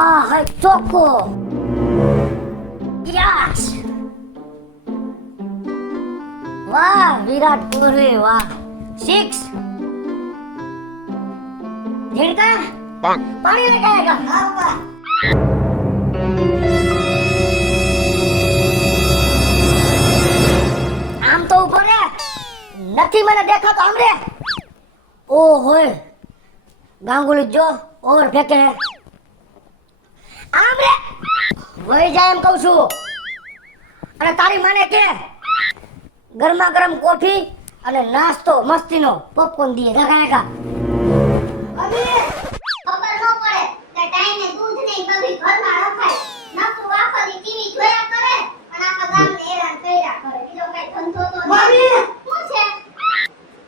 આ હે ચોકો યસ વાહ વિરાટ કોહલી વાહ 6 झिड़का पानी लेके आएगा हाँ आम तो ऊपर है નથી મને देखा तो हमरे ओ होए गांगुली जो और फेंके आम रे वही जाए એમ કહું છું અને તારી માને કે ગરમા ગરમ કોફી અને નાસ્તો મસ્તીનો પોપકોર્ન દીએ લગાએગા ખબર ન પડે કે ટાઈમે દૂધ નહીં બધી ઘરમાં રખાય નકરું આખો દી ટીવી જોયા કરે અને આખા ગામને હેરાન કર્યા કરે બીજો કઈ ધંધો તો નહીં શું છે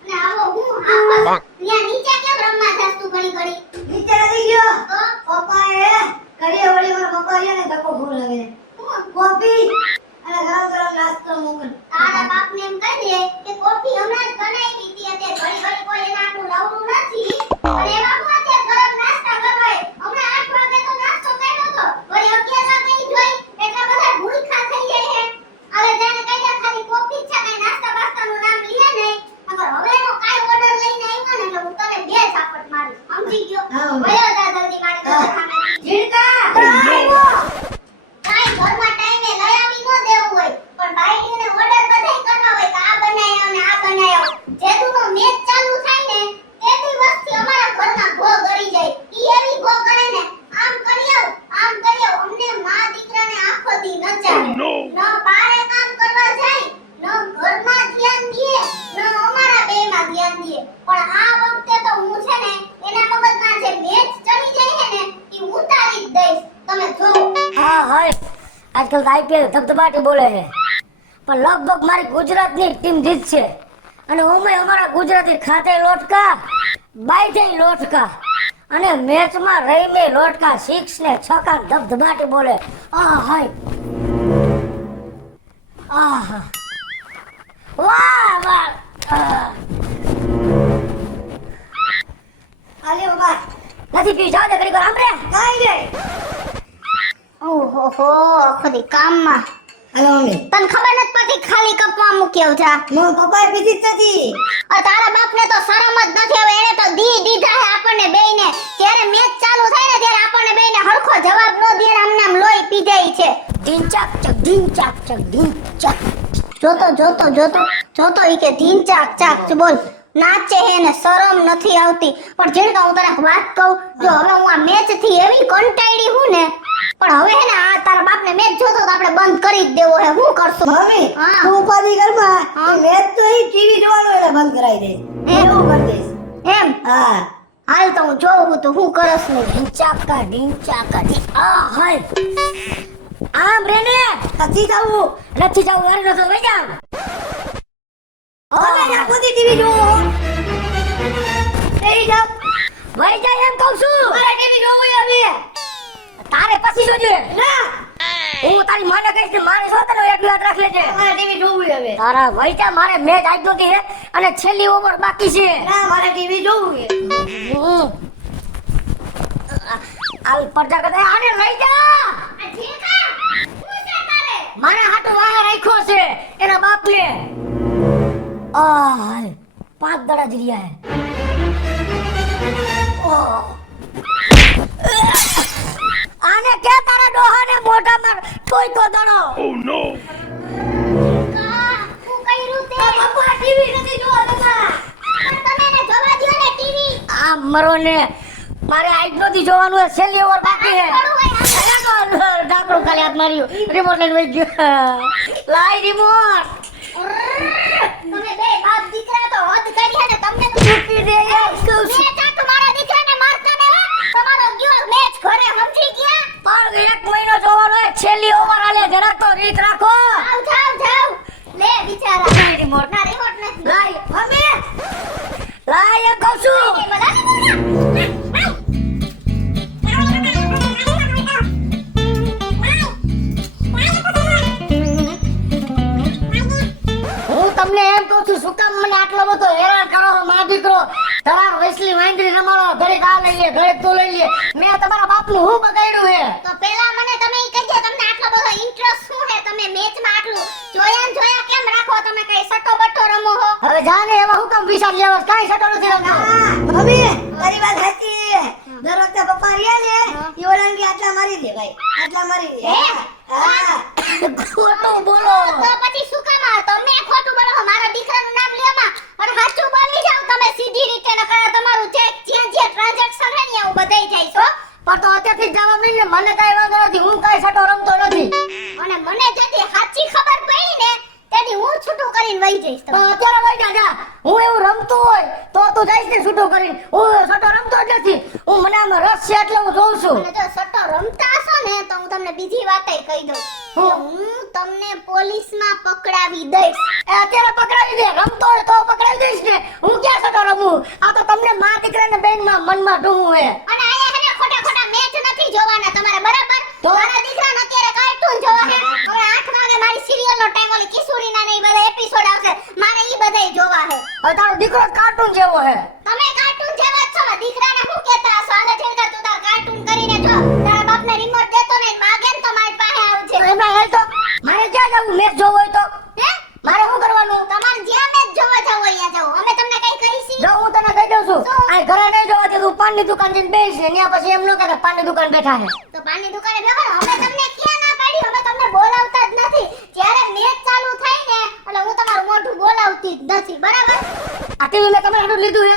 અને આવો હું આખો ત્યાં નીચે કેમ રમવા જાસ તું ઘડી ઘડી નીચે નથી ગયો તો પપ્પા એ ઘડીએ વળી મારા પપ્પા એ ને ધક્કો ભૂલ લાગે કોફી અને ગરમ ગરમ નાસ્તો મોકલ તારા બાપને એમ કહી દે કે કોફી હમણાં જ બનાવી હતી અત્યારે ઘડી ઘડી કોઈ એના આટલું લાવવું નથી અને એમાં હું અત્યારે ગરમ નાસ્તા કરવાય હમણાં 8 વાગે તો નાસ્તો કર્યો તો વળી 11 વાગે જોઈ એટલા બધા ભૂખા થઈ જાય છે હવે જાણે કઈ ખાલી કોફી જ છે કઈ નાસ્તા બાસ્તાનું નામ લીએ નહીં અગર હવે એનો કાઈ ઓર્ડર લઈને આવ્યો ને એટલે હું તને બે ઝાપટ મારીશ સમજી ગયો વયો જા જલ્દી મારી સામે ઝીણકા કાઈ ઘરમાં ટાઈમે લઈ આવી ન દેવું હોય પણ બાઈડીને ઓર્ડર બધાય કરવા હોય કે આ બનાવ્યો ને આ બનાવ્યો જેદુનો મેચ ચાલુ થાય ને તેદી વસ્તી અમારા ઘરમાં ભો ગળી જાય ઈ એવી ભો કરે ને આમ કરી આવ અમને માં દીકરાને આખો દી નચાવે ન બારે કામ કરવા જાય ન ઘરમાં ધ્યાન દે ન અમારા બેમાં ધ્યાન દે પણ આ વખતે તો હું છે ને એના મગજમાં જે મેચ ચડી જાય છે ને ઈ ઉતારી જ દઈશ તમે જોવો હા હાય આજકાલ તો આઈપીએલ ધબધબાટી બોલે છે પણ લગભગ મારી ગુજરાતની ટીમ જીતશે અને ઓમે અમારા ગુજરાતી ખાતે લોટકા બાઈજે લોટકા અને મેચમાં રહીને લોટકા 6 ને છક્કા ધબધબાટી બોલે આ હાય આહા વાહ વાહ આલે બાબા નથી પી જાવ દે કરી આમ રે કાઈ રે ઓહો ખોદી કામમાં હાલો મમ્મી તને ખબર નથી પડતી ખાલી કપમાં મૂક્યો છે મો પપ્પાએ પીધી જ નથી તારા બાપને તો શરમ જ નથી હવે એને તો દીધા હે આપણને બેયને જ્યારે મેચ ચાલુ થાય ને ત્યારે આપણને બેયને હરખો જવાબ ન દે આમ નામ લોહી પી જાય છે ઢીંચાક ચક ઢીંચાક ચક ઢીંચાક જોતો ઈ કે ધીન ચાક બોલ નાચે હે ને શરમ નથી આવતી પણ જેને હું તને વાત કહું જો હવે હું આ મેચ થી એવી કંટાળી હું ને પણ હવે હે ને આ તારા બાપને મેચ જોતો તો આપણે બંધ કરી જ દેવો હે હું કરશું મમ્મી હા. તું ઉપાધી કરમાં મેચ તો ઈ ટીવી જોવાનું એટલે બંધ કરાવી દે એવું કરી દઈશ એમ હા હાલ તો હું જોઉં તો હું કરસ ને ઢીંચાકા આ હાય આમ રે ને નથી જાવું વારે નતો વઈ જાવ હવે ના ખુદી ટીવી જોવો એઈ જાવ વઈ જાય એમ કહું છું મારે ટીવી જોવું હવે તારે પછી જોજે ના હું તારી માને કહીશ કે મારે સોતનો એક યાદ રાખ લેજે મારે ટીવી જોવું હવે તારા વઈ જા મારે મેચ આજ જોતી હે અને છેલ્લી ઓવર બાકી છે ના મારે ટીવી જોવું છે આલ પડજા કરે આને લઈ જા મારે હાટો વાહ રાખ્યો છે એના બાપને આ 5 દડા જ રહ્યા હે આને કે તારા ડોહાને મોઢા માર કોઈ તો દડો ઓ નો હું કર્યું તે પપ્પા ટીવી નથી જોવા દેતા તમે એને જોવા દ્યો ને ટીવી આ મરો ને મારે આજ નોતી જોવાનું છે છેલ્લી ઓવર બાકી હે ડાકડો ખાલી હાથ માર્યો રિમોટ લઈને વઈ ગયો લાઈ રિમોટ તમે બે બાપ દીકરા તો હદ કરી હે ને તમને તો ચૂકી દે યાર મેચ આ તમારા દીકરાને મારતા ને તમારો ગયો મેચ ઘરે સમજી ગયા પણ 1 મહિનો જોવાનો છે છેલ્લી ઓવર આલે જરા તો રીત રાખો જાવ લે બિચારા લાઈ રિમોટ ના રિમોટ નથી લાઈ મમ્મી લાઈ એમ કહું છું હું તમને એમ કહું છું શું કામ મને આટલો બધો હેરાન કરો છો માં દીકરો તારા વૈસલી વાંદરી રમાડો ઘડીક આ લઈ લે ઘડીક તું લઈ લે મેં તમારા બાપનું હું બગાડ્યું હે તો પેલા મને તમે ઈ કહેજો તમને આટલો બધો ઇન્ટરેસ્ટ શું છે તમે મેચમાં આટલું જોયા ને જોયા કેમ રાખો તમે કઈ સટ્ટો બટ્ટો રમો છો હવે જાને એવા હું કામ વિચાર લેવા કાઈ સટો નથી રમતો મમ્મી તારી વાત સાચી દર વખતે પપ્પા રહ્યા ને ઈ ઓલાને કે આટલા મારી દે ભાઈ આટલા મારી દે હે? હા ખોટું બોલો તો પછી શું કામ આ તમે ખોટું બોલો છો? મારા દીકરાનું નામ લેવામાં પણ સાચું બોલી જાવ તમે સીધી રીતે નકર તમારું જે ટ્રાન્ઝેક્શન હે ને એવું બધાય જાય છો પણ તો અત્યારથી જ જવાબ નહીં ને મને કાઈ વાંધો નથી હું કાઈ સટો રમતો નથી અને મને જેથી સાચી ખબર પડી ને તેની હું છૂટું કરીને વહી જઈશ તો તમે અત્યારે વઈ જા હું એવું રમતો હોય તો તું જઈશ ને છૂટો કરીને હું સટો રમતો જ નથી હું મને આમાં રસ છે એટલે હું જોઉં છું અને જો સટ્ટો રમતા હશો ને તો હું તમને બીજી વાતય કહી દઉં કે હું તમને પોલીસમાં પકડાવી દઈશ એ અત્યારે પકડાવી દે રમતો હોય તો પકડાવી દઈશ ને હું ક્યાં સટો રમું આ તો તમને માં દીકરાને બેનમાં મનમાં ઢૂંઢું હે અને આયા હે ને ખોટા ખોટા મેચ નથી જોવાના તમારે બરાબર તો? મારા દીકરાને અત્યારે કાર્ટૂન જોવા છે હવે 8 વાગે મારી સિરિયલનો ટાઈમ ઓલી કિશોરીના ને ઈ બધા એપિસોડ આવશે મારે ઈ બધાય જોવા છે હવે તારો દીકરો કાર્ટૂન જેવો હે તમે કાર્ટૂન જેવા જ છો મારા દીકરાને શું કહેતા હશો આને જેલકા તું તાર કાર્ટૂન કરીને જો તારા બાપને રિમોટ દેતો ને માગે ને તો મારી પાસે આવજે તો એમાં હે તો મારે ક્યાં જવું મેચ જોવો હોય તો હે મારે શું કરવાનું તમારે જ્યાં મેચ જોવા જાવ અહીંયા જાવ અમે તમને કઈ કહીશી જો હું તને કહી દઉં છું શું? આ ઘરે નહીં જોવા દે તું પાનની દુકાન જઈને બેસ ને ત્યાં પછી એમ ન કહે કે પાનની દુકાન બેઠા હે તો પાનની દુકાને બેહો ને અમે તમને ક્યાં ના પાડી અમે તમને બોલાવતા જ નથી જ્યારે મેચ ચાલુ થાય ને એટલે હું તમારું મોઢું બોલાવતી જ નથી બરાબર આ ટીવી મેં તમારે આટલું લીધું હે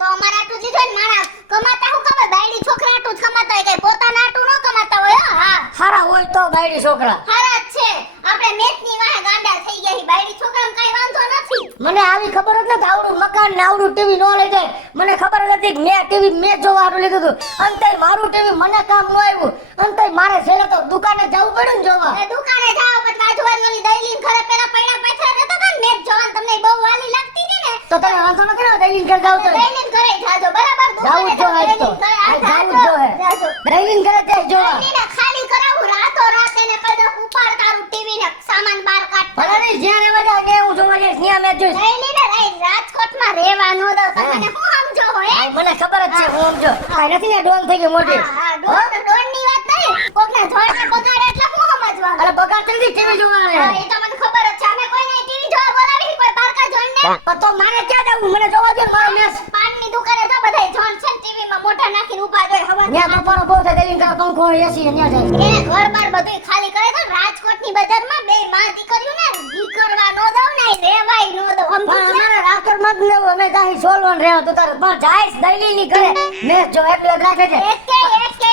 તો અમારા આટલું જ લીધું ને મારા કમાતા હું ખબર બાયડી છોકરા આટલું જ કમાતા હોય કઈ પોતાના આટલું ન કમાતા હોય હો. હા સારા હોય તો બાયડી છોકરા હારા જ છે આપણે મેચની વાહે ગાંડા થઈ ગયા છીએ બાયડી છોકરાને કઈ વાંધો નથી મને આવી ખબર જ નથી આવડું મકાન ને આવડું ટીવી નો લઈ જાય મને ખબર જ હતી કે મેં ટીવી મેચ જોવા હારું લીધું હતું અંતે મારું ટીવી મને કામ ન આવ્યું અંતે મારે છેલ્લે તો દુકાને જવું પડ્યું ને જોવા એ દુકાને જાઓ પછી બાજુવાળી ઓલી દઈલીન ઘરે પેલા પૈડા પાછળ નતો કાન મેચ જોવાનું તમને બહુ વાલી લાગતી હતી ને તો તમે વાંધો ન કર્યો દૈલિન ઘર જાવ તો દઈલીન ઘરે જાજો બરાબર જાવું જ દુકાને જો આજ તો દઈલીન આજ ઘરે જાવું જ જો હે જાજો દૈલિન ઘરે જાય જોવા દઈલીને ખાલી કરાવું રાતો રાત એને કહી દઉં ઉપાડ તારું ટીવી ને સામાન બહાર કાઢ ભલે નહીં જ્યાં રહેવા જાય ત્યાં હું જોવા જઈશ ત્યાં મેચ જોઈશ દઈલીને રાજકોટમાં રહેવા નો દઉં તમને શું સમજો હો હે મને ખબર જ છે હું સમજો આ નથી ને ડોન થઈ ગઈ મોટી હા ડોનની વાત નહીં કોકના જોડને બગાડે એટલે શું સમજવાનું અરે બગાડ થઈ ટીવી જોવા હા, આવે એ તો મને ખબર જ છે અમે કોઈને ટીવી જોવા બોલાવી કોઈ પારકા જોઈને પણ તો મારે ક્યાં જવું મને જોવા દે ને મારો મેચ પાનની દુકાને તો બધાય જોન છે ટીવીમાં મોઢા નાખીને ઊભા જોઈ હવા ત્યાં બપોરો બહુ થાય દૈલિન ઘર પંખો એસી ત્યાં જાય એને ઘર બાર બધુંય ખાલી કરે તો રાજકોટની બજારમાં બે માં દીકરીઓ ને નીકળવા નો દઉં ને રેવાય નો દઉં પણ સમજી ગયા? અમારે રાતર મત લેવું અમે કાંઈ સોલવન રહેવા તો તારે પણ જાઈશ દૈલીની ઘરે મેચ જો એટલે જ રાખે છે એકે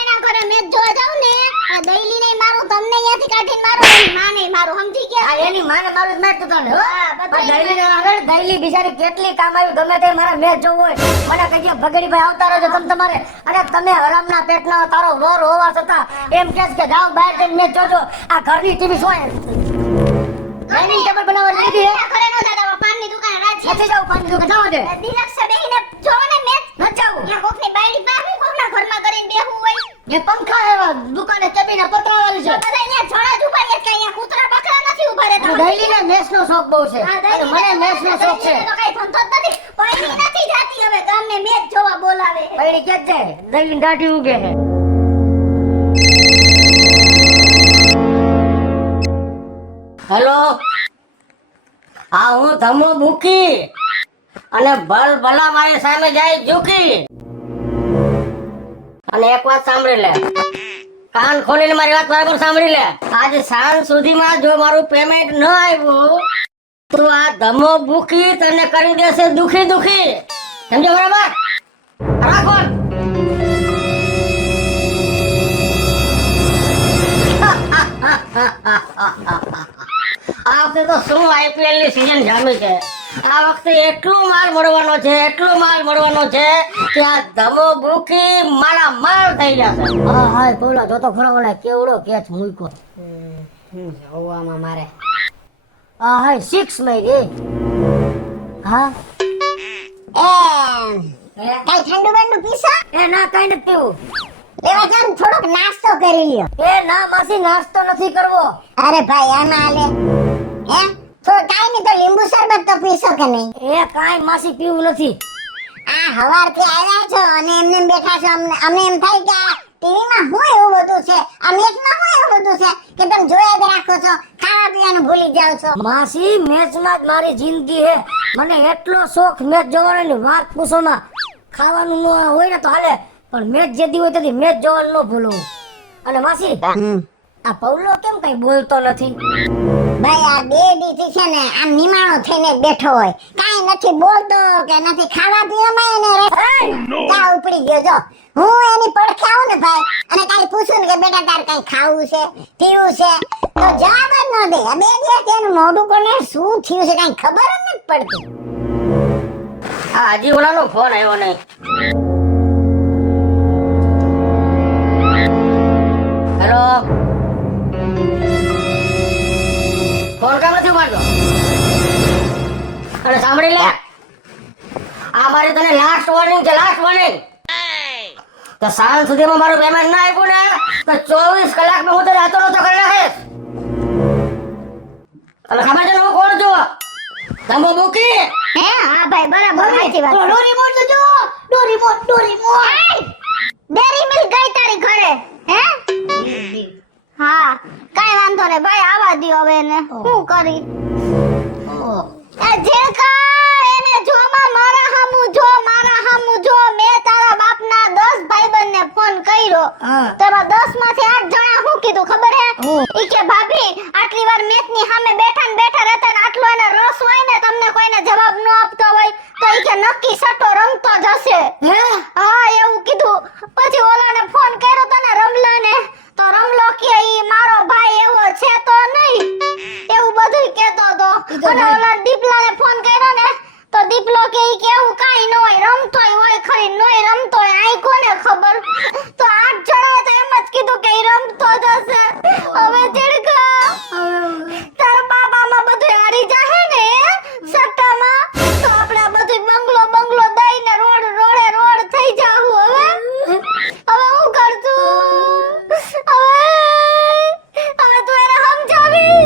ના ઘરે મેચ જોવા જાઉં ને આ દઈલીને મારું તમને અહીંયાથી કાઢીને મારું એની માને મારું સમજી ગયા આ એની માને મારું જ મેચ તો તને હો હા, બધાય પણ દૈલીને આગળ દૈલી બિચારી કેટલી કામ આવી ગમે તે મારા મેચ જોવું હોય મને કહીએ ભગડીભાઈ આવતા રહેજો તમે તમારે અને તમે હરામના પેટના તારો વર હોવા છતાં એમ કહેશ કે જાઓ બહાર જઈને મેચ જોજો આ ઘરની ટીવી શું ડાઇનિંગ ટેબલ બનાવવા લીધી હે ઘરે નો દાદા પાનની દુકાને રાજી નથી જાવ પાણી દુકાન જવા દે દિલક્ષ બેહીને જોવો ને મેચ ન જાવું ત્યાં કોકની બાયડી પાસે કોકના ઘરમાં કરીને બેહવું હોય એ પંખા એવા દુકાને કેબીને પતરાવાળી છે બધા અહીંયા જણા જ ઉભા રહ્યા છે અહીંયા કૂતરા બકરા નથી ઉભા રહેતા દૈલીને મેચનો શોખ બહુ છે હા, અને મને મેચનો શોખ છે તો કઈ ધંધો જ નથી પૈણી નથી જાતી હવે ગામને મેચ જોવા બોલાવે પૈણી ક્યાં જાય દૈલીને દાઢી ઉગે છે હેલો હા હું ધમો મૂકી અને ભલ ભલા મારી સામે જાય ઝૂકી અને એક વાત સાંભળી લે કાન ખોલીને મારી વાત બરાબર સાંભળી લે આજે સાંજ સુધીમાં જો મારું પેમેન્ટ ન આવ્યું તો આ ધમો ભૂકી તને કરી દેશે દુખી દુખી સમજો બરાબર રાખો આ વખતે તો શું આઈપીએલ ની સીઝન જામી છે આ વખતે એટલું માલ મળવાનો છે કે આ ધમો ભૂકી મારા માલ થઈ જશે હા હા બોલો જો તો ખરો ઓલા કેવડો કેચ મૂક્યો જોવામાં મારે હા હા 6 મારી હા કઈ ઠંડુ બંડુ પીસો એ ના કઈ નથી પીવું એવા જામ થોડોક નાસ્તો કરી લ્યો એ ના માસી નાસ્તો નથી કરવો અરે ભાઈ આમાં આલે હે તો કાઈ નહીં તો લીંબુ શરબત તો પીશો કે નહીં? એ કાંઈ માસી પીવું નથી. આ હવારથી આવ્યા છો અને એમને એમ બેઠા છો, અમને એમ થાય કે આ ટીવીમાં હું એવું બધું છે, આ મેચમાં હું એવું બધું છે કે તમે જોયા જ રાખો છો, ખાવા પીવાનું ભૂલી જાવ છો. માસી મેચમાં જ મારી જિંદગી હે. મને એટલો શોખ મેચ જોવાનો ની વાત પૂછોમાં. ખાવાનું ન હોય ને તો હાલે, પણ મેચ જેદી હોય તેથી મેચ જોવાનું ન ભૂલું. અને માસી આ પૌલો કેમ કઈ બોલતો નથી? ભાઈ આ બે દીથી છે ને આમ નિમાણો થઈને જ બેઠો હોય, કાંઈ નથી બોલતો કે નથી ખાવા પીવામાં એને જા ઉપડી ગયો. જો હું એની પડખે આવું ને ભાઈ અને કાંઈ પૂછું ને કે બેટા તાર કાંઈ ખાવું છે પીવું છે તો જવાબ જ ન દે. આ બે દિવસ એનું મોઢું કોને શું થયું છે કાંઈ ખબર જ નથી પડતી. આ હજી ઓલાનો ફોન આવ્યો નહીં. હેલો, ફોન કામ નથી ઉપાડતો? અને સાંભળી લે, આ મારી તને લાસ્ટ વોર્નિંગ છે, લાસ્ટ વોર્નિંગ. તો સાંજ સુધીમાં મારું પેમેન્ટ ના આપ્યું ને તો 24 કલાકમાં હું તને હાથો નતો કરી નાખીશ. તને ખબર છે ને હું કોણ છું? ધમો મૂકી. હે હા ભાઈ બરાબર સાચી વાત. ડોરીમોન તો જો, ડોરીમોન. ડેરી મિલ્ક ગઈ તારી ઘરે હે? હા કાઈ વાંધો ને ભાઈ આવા દ્યો હવે એને શું કરી. એ જે કા એને જો મારા હામુ જો મેં તારા બાપના 10 ભાઈબંધને ફોન કર્યો. તેમાં 10 માંથી 8 જણા શું કીધું ખબર હે? ઈ કે ભાભી આટલી વાર મેચની સામે બેઠા ને બેઠા રહેતા ને આટલો એને રસ હોય ને તમને કોઈને જવાબ ન આપતો હોય તો ઈ કે નક્કી સટો રમતો જ હશે. હા એવું કીધું. પછી ઓલાને ફોન કર્યો તો ને રમલાને, તો રમલો કે ઈ મારો ભાઈ એવો છે તો નહીં એવું બધું કહેતો હતો. અને ઓલા દીપલાને ફોન કર્યો ને તો દીપલો કે ઈ કેવું કાઈ ન હોય, રમતોય હોય ખરી નોય રમતો હોય આઈ કોને ખબર. તો 8 જણાએ તો એમ જ કીધું કે ઈ રમતો જ હશે. હવે ચીડકા તારા બાબામાં બધું હારી જાહે ને સટ્ટામાં તો આપણે બધું બંગલો દઈને રોડ થઈ જાવું. હવે હું કરશું? હવે તું એને સમજાવી.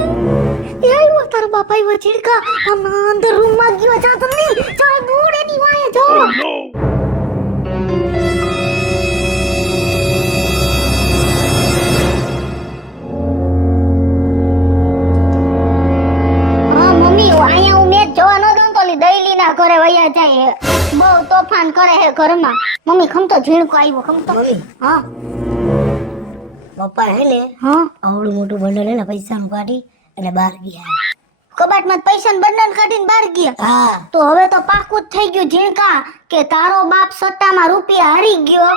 એવો તારો બાપા એવો ચીડકા આમ અંદર રૂમમાં ગયો જા તમને ચાલ દૂર એની વાય જો. હા મમ્મી અહીંયા હું મેચ જોવા ન દઉં તો દઈલી ના ઘરે વયા જાય બહુ તોફાન કરે હે ઘરમાં. મમ્મી ખમતો ઝીણકો આવ્યો ખમતો. હા પપ્પા હે ને હા આવડું મોટું બંડલ હે ને પૈસાનું કાઢી એટલે બહાર ગયા. કબાટમાં પૈસાનું બંડલ કાઢીને બહાર ગયા. હા તો હવે તો પાકું જ થઈ ગયું ઝીણકા કે તારો બાપ સટ્ટામાં રૂપિયા હારી ગયો.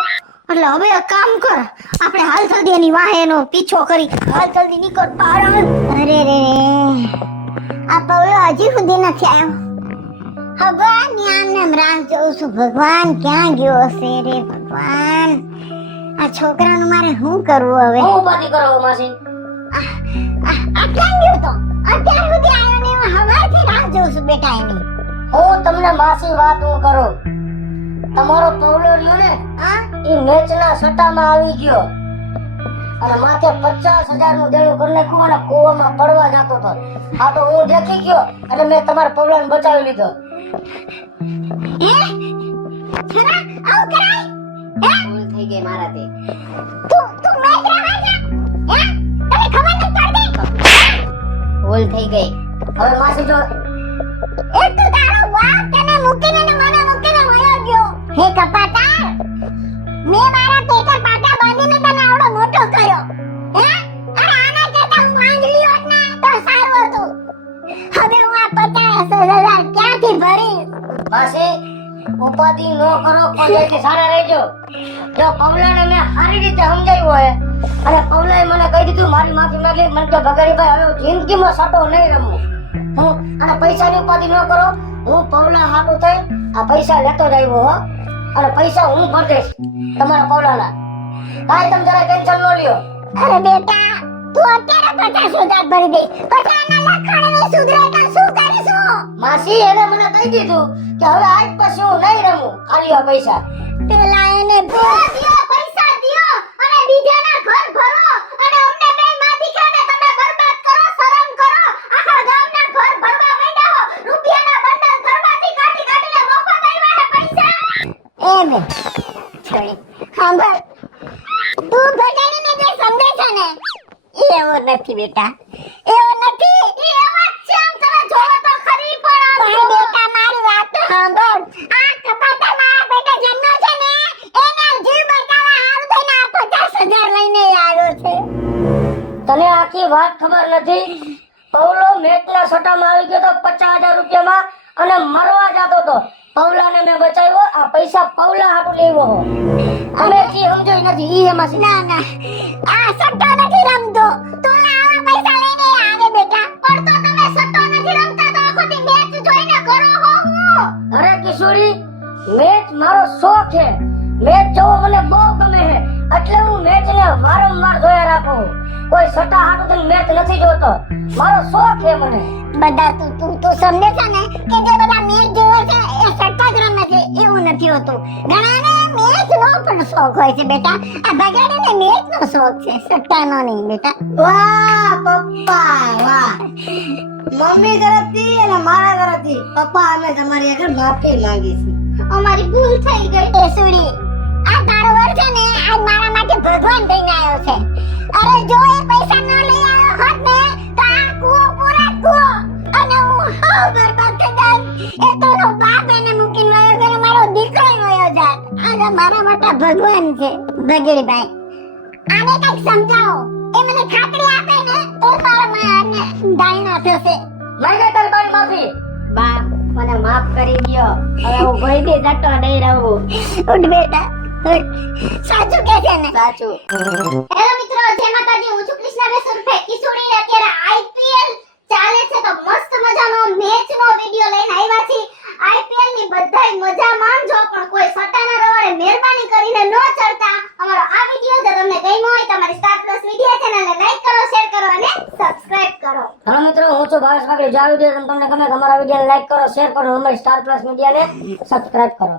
એટલે હવે એક કામ કર, આપણે હાલ જલ્દી એની વાહેનો પીછો કરી હાલ જલ્દી નીકળ બહાર. અરે રે આ પવલો હજી સુધી નથી આવ્યો. ભગવાન આમ રાહ જોઉં છું. ભગવાન ક્યાં ગયો હશે રે ભગવાન. આ છોકરાનું મારે શું કરવું હવે? હું ઉપાધી કરો માસી. ક્યાં ગયો તો? અત્યાર સુધી આવ્યો ને હું હવારથી રાહ જોઉં છું બેટા એની. હું તમને માસી વાત હું કરું. તમારો પૌલો રહ્યો ને ઈ મેચના સટ્ટામાં આવી ગયો અને માથે 50,000 નું દેણું કરી નાખ્યું અને કૂવામાં પડવા જતો હતો. આ તો હું દેખી ગયો અને મેં તમારા પૌલાને બચાવી લીધો. હે ખરા આવું કરાય? હે ભૂલ થઈ ગઈ મારાથી. તું મેચ રમવા જા. હે તને ખબર નથી પડતી? ભૂલ થઈ ગઈ. હવે માસી જો એ તું તારો બાપ તને મૂકીને ને મને મૂકીને વયો ગયો. હે કપાતા મેં મારા પેટર પાટા બાંધીને તને આવડો મોટો કર્યો. હે અરે આના કરતા હું આંધળી હોત ને તો સારું હતું. હવે હું આ 50,000 ક્યાંથી ભરીશ? માસી ઉપાધિ ન કરો પણ સારા રહેજો. જો પૌલાને મેં સારી રીતે સમજાવ્યું હોય અને પૌલાએ મને કહી દીધું મારી માફી માંગી મને કે ભગાડીભાઈ હવે હું જિંદગીમાં સટો નહીં રમું. હું અને પૈસાની ઉપાધિ ન કરો. હું પૌલા હાટું થઈ આ પૈસા લેતો જ આવ્યો હો અને પૈસા હું ભરી દઈશ તમારા પૌલાના. કાંઈ તમે જરા ટેન્શન ન લ્યો. અરે બેટા તું અત્યારે 50,000 ભરી દે પછી એના લખાણ નહીં સુધરે તો શું કરીશું? માસી એને મને કહી દીધું કે હવે આજ પછી હું નહીં રમું. આલી આ પૈસા પેલા એને દિયો પૈસા દિયો અને બીજાના ઘર ભરો અને અમને બે માથી કાઢે તમે બરબાદ કરો શરમ કરો આખા ગામના ઘર ભરો સાંભળ, તું ભગાડીને જે સમજે છે ને એવો નથી બેટા, એવો નથી. એવો જ છે, આમ તમે જોવો તો ખરી પણ બેટા મારી વાત તો સાંભળ. આ કપાતા મારા બેટા જન્મ છે ને એને જીવ બચાવવા હારું થઈને આ 50,000 લઈને આવ્યો છે. તને આખી વાત ખબર નથી. પૌલો મેચના સટામાં આવી ગયો તો 50,000 રૂપિયામાં અને મરવા જતો તો. પૌલાને મેં બચાવ્યો. આ પૈસા પૌલા હાટુ લેવો હો. અમે જી સમજોય નથી ઈ એમાં છે. ના ના, આ સટ્ટો નથી રમતો. તું આવા પૈસા લઈને આવે બેટા. પણ તો તમે સટ્ટો નથી રમતા તો આખો દી મેચ જોઈને કરો હો હું. અરે કિશોરી, મેચ મારો શોખ છે. મેચ જોવો મને બહુ ગમે છે. એટલે હું મેચને વારંવાર જોયા રાખું. કોઈ સટા હાટુ તો મેચ નથી જોતો. મારો શોખ છે મને. બધા તું સમજે છે ને કે જે બધા મેચ જોવે છે એ સટ્ટા જ રમે છે એવું નથી હોતું. ઘણાને મેચ નો પણ શોખ હોય છે બેટા. આ બગાડીને મેચ નો શોખ છે, સટ્ટાનો નહીં બેટા. વાહ પપ્પા વાહ. મમ્મી તરફથી અને મારા તરફથી પપ્પા અમે તમારી આગળ માફી માંગી છે. અમારી ભૂલ થઈ ગઈ. એ સુડી, આ તારો વર છે ને આજ મારા માટે ભગવાન થઈને આવ્યો છે. અરે જો એ પૈસા ન લઈ આવ્યો હોત ને તો આ કૂવો પૂરા કૂવો અને હું હાવ બરબાદ થઈ જાત. એ તો નો બાપ એને મૂકીને વયો ગયો ને મારો દીકરો વયો જાત. આજે મારા માટે ભગવાન છે. ભગીડીભાઈ, આને કંઈક સમજાવો. એ મને ખાતરી આપે ને તો મારા માને દાયના થશે. માંગે તારી બાઈ માફી. બાપ મને માફ કરી દ્યો. હવે હું કોઈ બી જતો નહીં રહું. ઉઠ બેટા, ઉઠ. સાચું કે છે ને? સાચું. હેલો મિત્રો, જય માતાજી. હું છું કૃષ્ણાબેન સુરફે કિશોરી. અત્યારે આઈપીએલ ચાલે છે તો મસ્ત મજાનો મેચનો વિડિયો લઈને આવ્યા છીએ. આઈપીએલ ની બધાય મજા માણજો, પણ કોઈ સટ્ટાના રવાડે મહેરબાની કરીને ન ચડતા. અમારો આ વિડિયો જો તમને ગમ્યો હોય તો અમારી સ્ટાર પ્લસ મીડિયા ચેનલને લાઈક કરો, શેર કરો અને સબસ્ક્રાઇબ કરો. હા મિત્રો, હું છું ભાવેશ વાકડી. જો આ વિડીયો તમને ગમે તો અમારા વિડીયોને લાઈક કરો, શેર કરો, અમારી સ્ટાર પ્લસ મીડિયાને સબસ્ક્રાઇબ કરો.